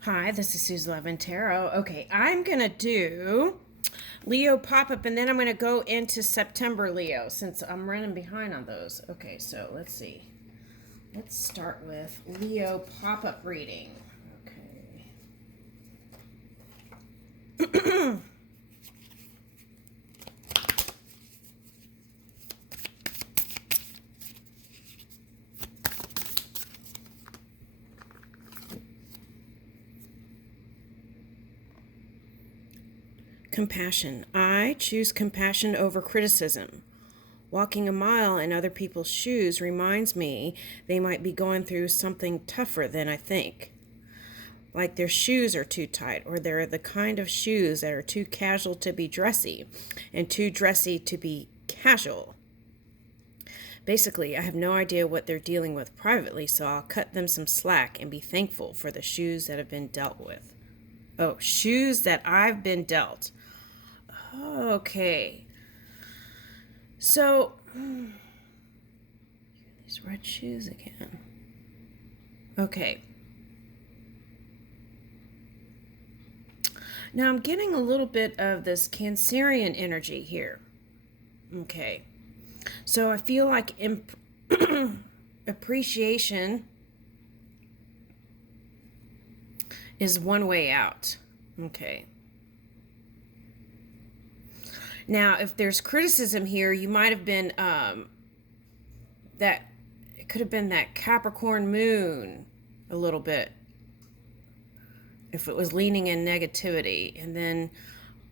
Hi, this is Suze Levin Tarot. Okay, I'm going to do Leo pop-up, and then I'm going to go into September Leo since I'm running behind on those. Okay, so let's see. Let's start with Leo pop-up reading. Okay. Compassion. I choose compassion over criticism. Walking a mile in other people's shoes reminds me they might be going through something tougher than I think. Like their shoes are too tight, or they're the kind of shoes that are too casual to be dressy and too dressy to be casual. Basically, I have no idea what they're dealing with privately, so I'll cut them some slack and be thankful for the shoes that have been dealt with. Oh, shoes that I've been dealt. Okay. So, these red shoes again. Okay. Now I'm getting a little bit of this Cancerian energy here. Okay. So I feel like appreciation is one way out. Okay. Now, if there's criticism here, you might have been that it could have been that Capricorn moon a little bit if it was leaning in negativity, and then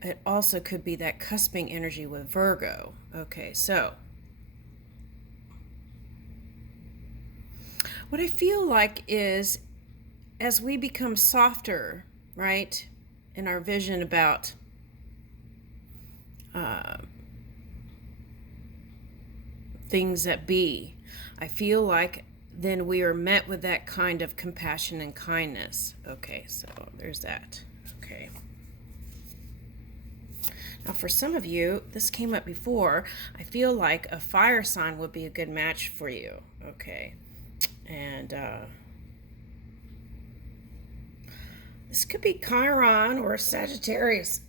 it also could be that cusping energy with Virgo. Okay, so what I feel like is as we become softer, right, in our vision about things that be, I feel like then we are met with that kind of compassion and kindness. Okay, so there's that. Okay. Now, for some of you, this came up before. I feel like a fire sign would be a good match for you. Okay. And this could be Chiron or Sagittarius.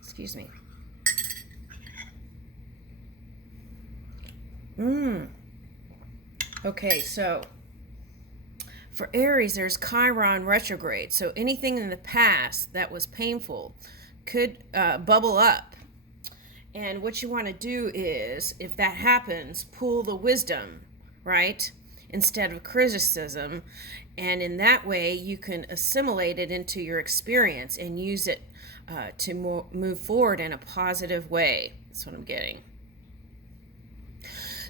Excuse me. Okay, so for Aries, there's Chiron retrograde. So anything in the past that was painful could bubble up. And what you want to do is, if that happens, pull the wisdom, right? Instead of criticism. And in that way, you can assimilate it into your experience and use it to move forward in a positive way. That's what I'm getting.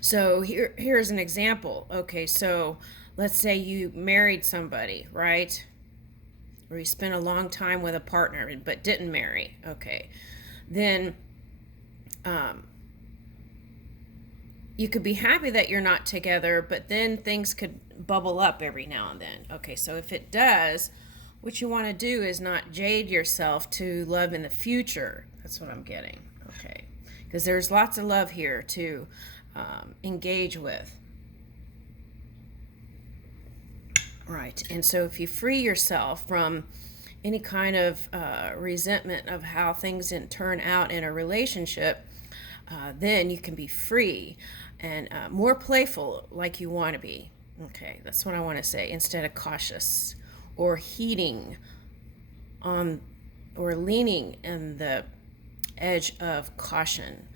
So here's an example. Okay, so let's say you married somebody, right? Or you spent a long time with a partner but didn't marry. Okay, then you could be happy that you're not together, but then things could bubble up every now and then. Okay, so if it does, what you want to do is not jade yourself to love in the future. That's what I'm getting. Okay, because there's lots of love here to engage with. Right, and so if you free yourself from any kind of resentment of how things didn't turn out in a relationship, then you can be free and more playful like you want to be. Okay, that's what I want to say, instead of cautious or heeding on or leaning in the edge of caution.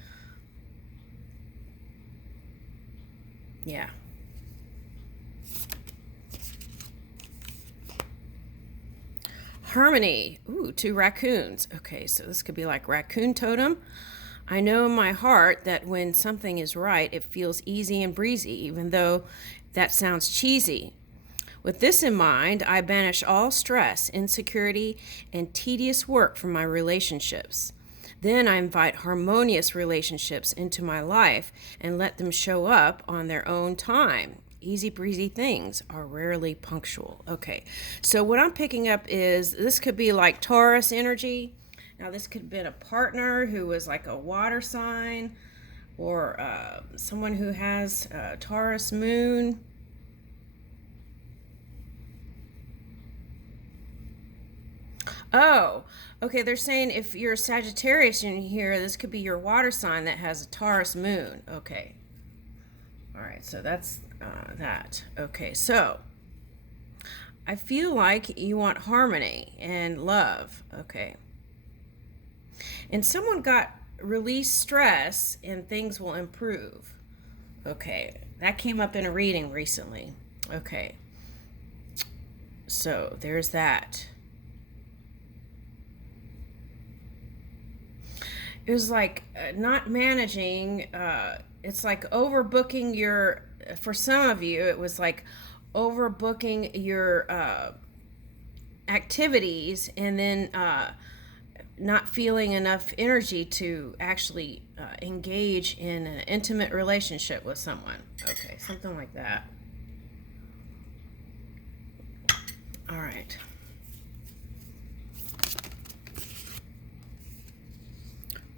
Yeah. Harmony. Ooh, two raccoons. Okay, so this could be like raccoon totem. I know in my heart that when something is right, it feels easy and breezy, even though that sounds cheesy. With this in mind, I banish all stress, insecurity, and tedious work from my relationships. Then I invite harmonious relationships into my life and let them show up on their own time. Easy breezy things are rarely punctual. Okay, so what I'm picking up is this could be like Taurus energy. Now, this could have been a partner who was like a water sign, or someone who has a Taurus moon. Oh, okay. They're saying if you're a Sagittarius in here, this could be your water sign that has a Taurus moon. Okay. All right. So that's that. Okay. So I feel like you want harmony and love. Okay. And someone got release stress and things will improve. Okay. That came up in a reading recently. Okay. So there's that. It was like not managing, it's like overbooking your, for some of you it was like overbooking your activities, and then not feeling enough energy to actually engage in an intimate relationship with someone. Okay, something like that. All right.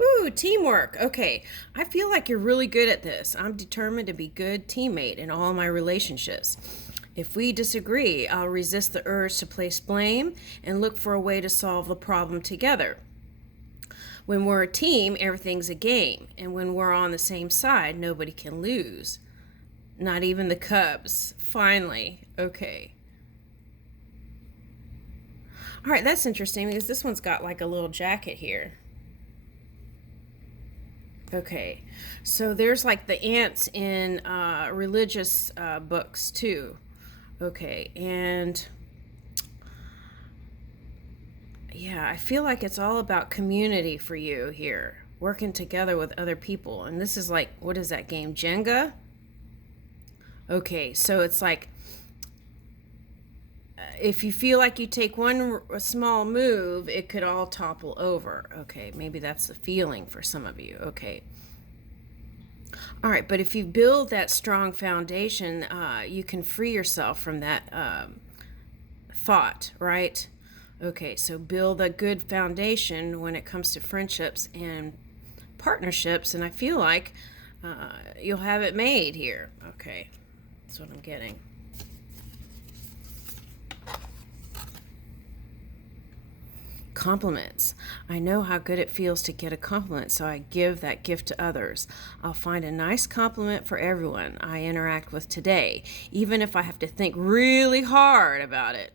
Ooh, teamwork. Okay. I feel like you're really good at this. I'm determined to be a good teammate in all my relationships. If we disagree, I'll resist the urge to place blame and look for a way to solve the problem together. When we're a team, everything's a game. And when we're on the same side, nobody can lose. Not even the Cubs. Finally. Okay. All right, that's interesting because this one's got like a little jacket here. Okay, so there's like the ants in religious books too. Okay, and yeah, I feel like it's all about community for you here, working together with other people. And this is like, what is that game, Jenga? Okay, so it's like if you feel like you take one small move, it could all topple over. Okay, maybe that's the feeling for some of you. Okay. All right, but if you build that strong foundation, you can free yourself from that thought, right? Okay, so build a good foundation when it comes to friendships and partnerships, and I feel like you'll have it made here. Okay, that's what I'm getting. Compliments. I know how good it feels to get a compliment, so I give that gift to others. I'll find a nice compliment for everyone I interact with today, even if I have to think really hard about it.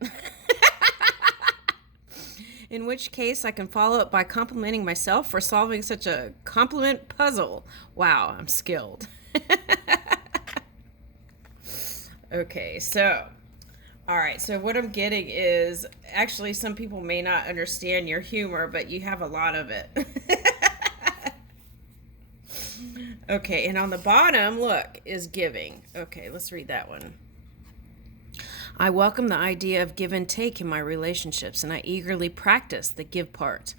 In which case, I can follow up by complimenting myself for solving such a compliment puzzle. Wow, I'm skilled. Okay, so all right, so what I'm getting is actually some people may not understand your humor, but you have a lot of it. Okay, and on the bottom, look, is giving. Okay, let's read that one. I welcome the idea of give and take in my relationships, and I eagerly practice the give part.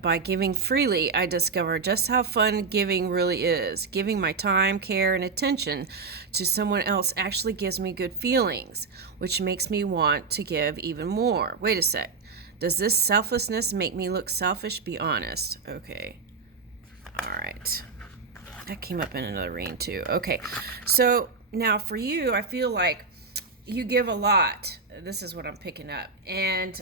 By giving freely, I discover just how fun giving really is. Giving my time, care, and attention to someone else actually gives me good feelings, which makes me want to give even more. Wait a sec. Does this selflessness make me look selfish? Be honest. Okay. All right. That came up in another reading too. Okay. So now for you, I feel like you give a lot. This is what I'm picking up. And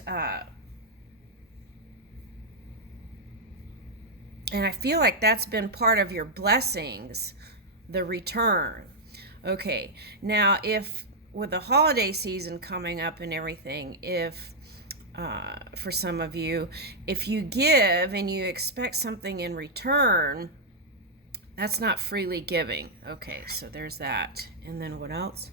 I feel like that's been part of your blessings, the return. Okay, now if with the holiday season coming up and everything, if for some of you, if you give and you expect something in return, that's not freely giving. Okay, so there's that. And then what else?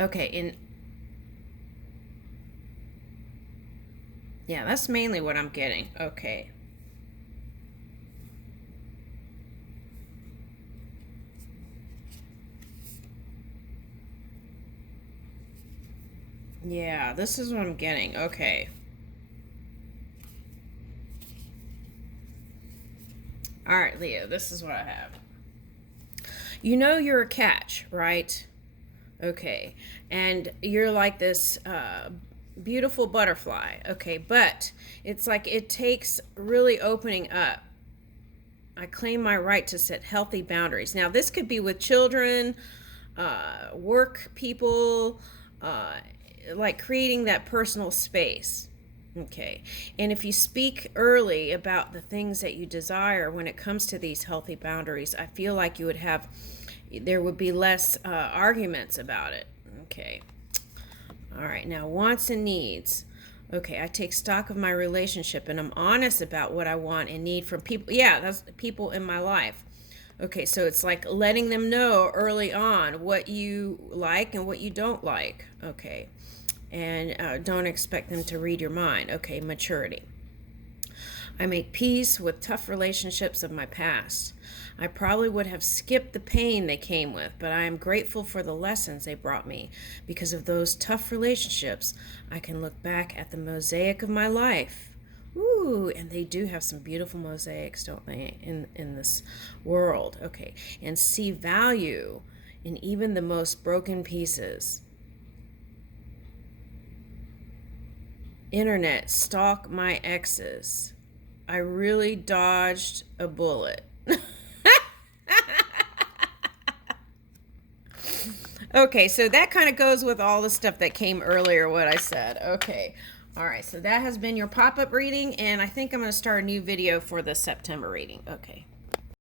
Okay, and yeah, that's mainly what I'm getting. Okay. Yeah, this is what I'm getting. Okay. All right, Leo, this is what I have. You know you're a catch, right? Okay. And you're like this beautiful butterfly. Okay. But it's like it takes really opening up. I claim my right to set healthy boundaries. Now, this could be with children, work people, uh, like creating that personal space. Okay. And if you speak early about the things that you desire when it comes to these healthy boundaries, I feel like there would be less arguments about it. Okay. All right. Now, wants and needs. Okay, I take stock of my relationship and I'm honest about what I want and need from people. Yeah, that's people in my life. Okay, so it's like letting them know early on what you like and what you don't like. Okay, and don't expect them to read your mind. Okay, maturity. I make peace with tough relationships of my past. I probably would have skipped the pain they came with, but I am grateful for the lessons they brought me. Because of those tough relationships, I can look back at the mosaic of my life. Ooh, and they do have some beautiful mosaics, don't they, in this world. Okay, and see value in even the most broken pieces. Internet, stalk my exes. I really dodged a bullet. Okay, so that kind of goes with all the stuff that came earlier, what I said. Okay, all right, so that has been your pop-up reading, and I think I'm going to start a new video for the September reading. Okay.